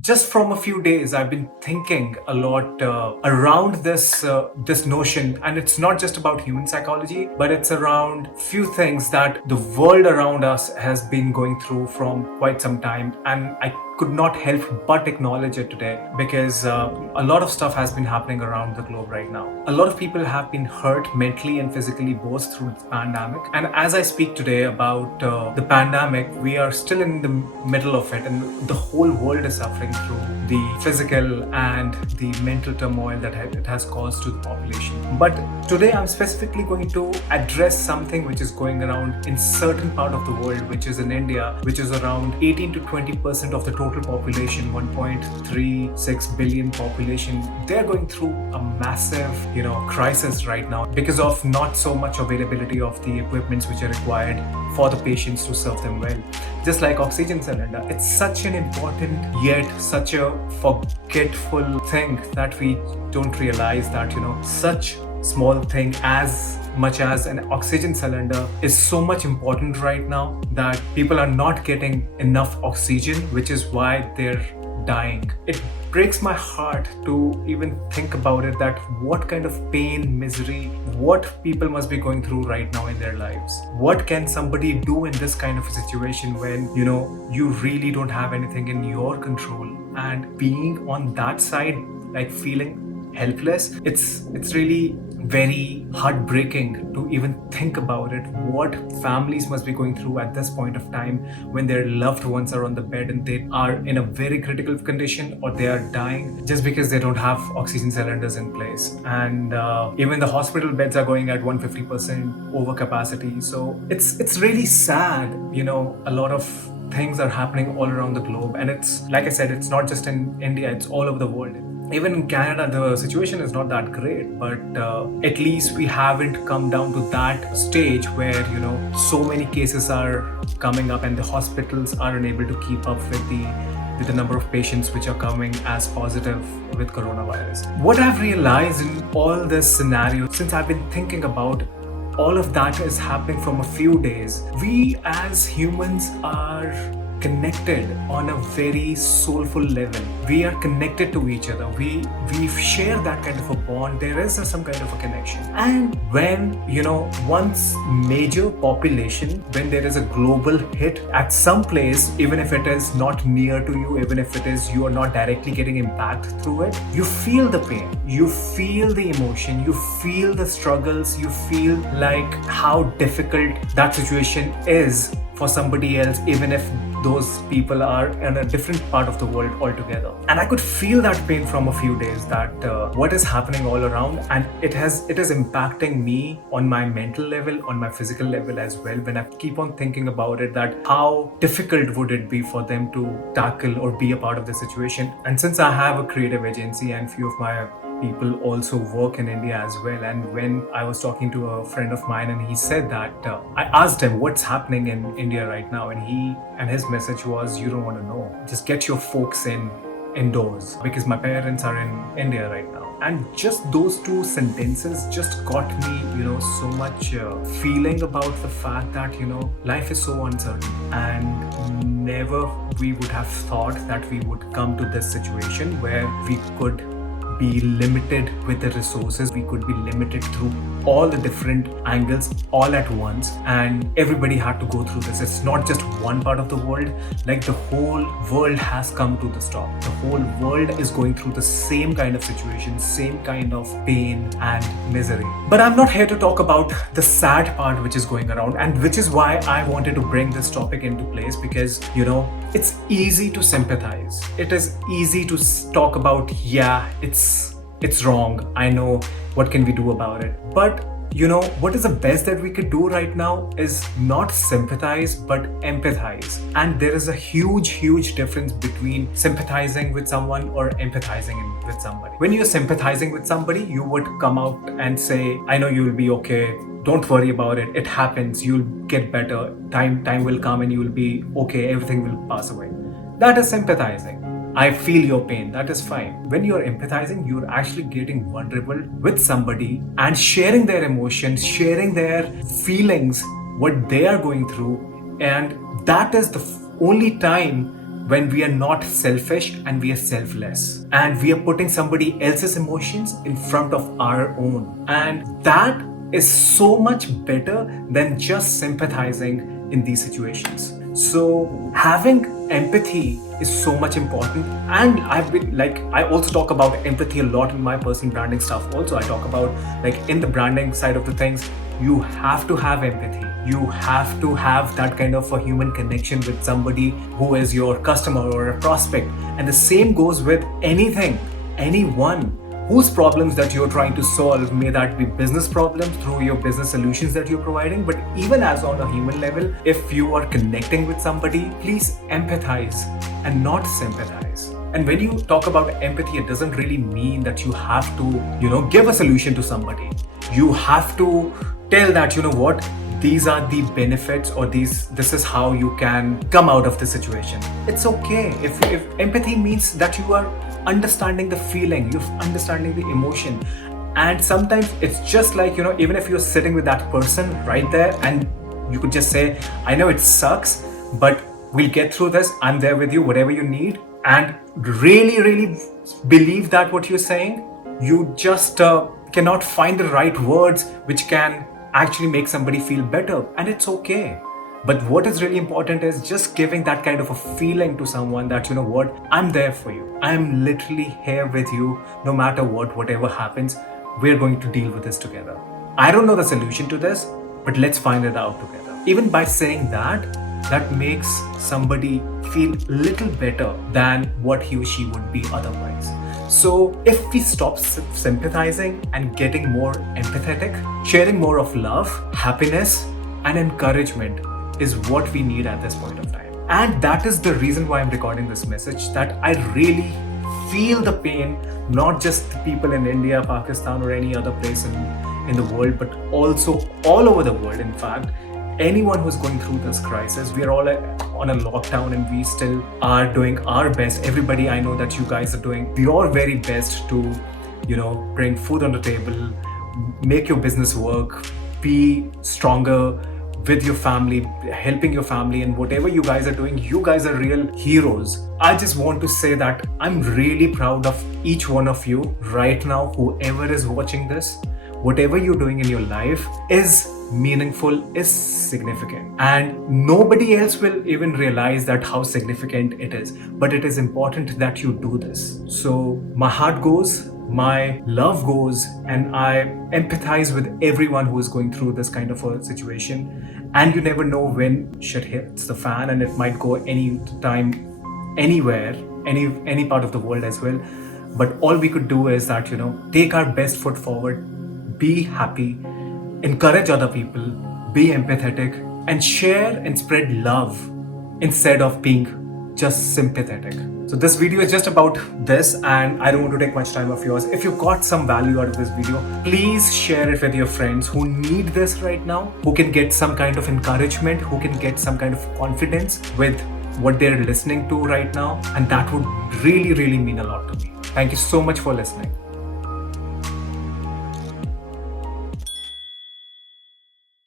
Just from a few days, I've been thinking a lot around this notion, and it's not just about human psychology, but it's around few things that the world around us has been going through from quite some time, and I could not help but acknowledge it today because a lot of stuff has been happening around the globe right now. A lot of people have been hurt mentally and physically both through this pandemic. And as I speak today about the pandemic, we are still in the middle of it, and the whole world is suffering through the physical and the mental turmoil that it has caused to the population. But today I'm specifically going to address something which is going around in certain part of the world, which is in India, which is around 18 to 20% of the total population, 1.36 billion population. They're going through a massive, crisis right now because of not so much availability of the equipments which are required for the patients to serve them well. Just like oxygen cylinder, it's such an important yet such a forgetful thing that we don't realize that, such small thing as much as an oxygen cylinder is so much important right now that people are not getting enough oxygen, which is why they're dying. It breaks my heart to even think about it, that what kind of pain, misery, what people must be going through right now in their lives. What can somebody do in this kind of a situation when, you really don't have anything in your control, and being on that side, like feeling helpless, it's really very heartbreaking to even think about it. What families must be going through at this point of time when their loved ones are on the bed and they are in a very critical condition, or they are dying just because they don't have oxygen cylinders in place. And even the hospital beds are going at 150% over capacity. So it's really sad. A lot of things are happening all around the globe, and it's like I said, it's not just in India, it's all over the world. Even in Canada, the situation is not that great, but at least we haven't come down to that stage where, so many cases are coming up and the hospitals are unable to keep up with the number of patients which are coming as positive with coronavirus. What I've realized in all this scenario, since I've been thinking about all of that is happening from a few days, we as humans are connected on a very soulful level. We are connected to each other. We share that kind of a bond. There is some kind of a connection. And when, once major population, when there is a global hit at some place, even if it is not near to you, even if it is you are not directly getting impact through it, you feel the pain, you feel the emotion, you feel the struggles, you feel like how difficult that situation is for somebody else, even if those people are in a different part of the world altogether. And I could feel that pain from a few days, that what is happening all around, and it is impacting me on my mental level, on my physical level as well. When I keep on thinking about it, that how difficult would it be for them to tackle or be a part of the situation. And since I have a creative agency and few of my people also work in India as well, and when I was talking to a friend of mine and he said that, I asked him what's happening in India right now, and his message was, you don't want to know, just get your folks indoors, because my parents are in India right now. And just those two sentences just got me, so much feeling about the fact that, life is so uncertain, and never we would have thought that we would come to this situation where we could be limited with the resources, we could be limited through all the different angles all at once, and everybody had to go through this. It's not just one part of the world, like the whole world has come to the stop. The whole world is going through the same kind of situation, same kind of pain and misery. But I'm not here to talk about the sad part which is going around, and which is why I wanted to bring this topic into place, because it's easy to sympathize. It is easy to talk about, it's wrong, I know, what can we do about it? But what is the best that we could do right now is not sympathize but empathize. And there is a huge difference between sympathizing with someone or empathizing with somebody. When you're sympathizing with somebody, you would come out and say, I know you'll be okay, don't worry about it, it happens, you'll get better, time will come and you'll be okay, everything will pass away. That is sympathizing. I feel your pain, that is fine. When you're empathizing, you're actually getting vulnerable with somebody and sharing their emotions, sharing their feelings, what they are going through. And that is the only time when we are not selfish and we are selfless, and we are putting somebody else's emotions in front of our own. And that is so much better than just sympathizing in these situations. So having empathy is so much important. And I also talk about empathy a lot in my personal branding stuff. Also, I talk about, like, in the branding side of the things, you have to have empathy. You have to have that kind of a human connection with somebody who is your customer or a prospect. And the same goes with anyone whose problems that you're trying to solve, may that be business problems through your business solutions that you're providing, but even as on a human level, if you are connecting with somebody, please empathize and not sympathize. And when you talk about empathy, it doesn't really mean that you have to, give a solution to somebody. You have to tell that, what, these are the benefits, or this is how you can come out of the situation. It's okay. If empathy means that you are understanding the feeling, you're understanding the emotion. And sometimes it's just like, even if you're sitting with that person right there, and you could just say, I know it sucks, but we'll get through this. I'm there with you, whatever you need. And really believe that what you're saying, you just cannot find the right words which can actually make somebody feel better. And it's okay. But what is really important is just giving that kind of a feeling to someone that, what, I'm there for you. I'm literally here with you, no matter what, whatever happens, we're going to deal with this together. I don't know the solution to this, but let's find it out together. Even by saying that makes somebody feel a little better than what he or she would be otherwise. So if we stop sympathizing and getting more empathetic, sharing more of love, happiness, and encouragement is what we need at this point of time. And that is the reason why I'm recording this message, that I really feel the pain, not just the people in India, Pakistan, or any other place in the world, but also all over the world. In fact, anyone who's going through this crisis, we are all on a lockdown, and we still are doing our best. Everybody, I know that you guys are doing your very best to, bring food on the table, make your business work, be stronger with your family, helping your family, and whatever you guys are doing, you guys are real heroes. I just want to say that I'm really proud of each one of you right now, whoever is watching this. Whatever you're doing in your life is meaningful, is significant, and nobody else will even realize that how significant it is. But it is important that you do this. So my heart goes, my love goes, and I empathize with everyone who is going through this kind of a situation. And you never know when shit hits the fan, and it might go any time, anywhere, any part of the world as well. But all we could do is that, take our best foot forward, be happy, encourage other people, be empathetic, and share and spread love instead of being just sympathetic. So this video is just about this, and I don't want to take much time of yours. If you got some value out of this video, please share it with your friends who need this right now, who can get some kind of encouragement, who can get some kind of confidence with what they're listening to right now. And that would really mean a lot to me. Thank you so much for listening.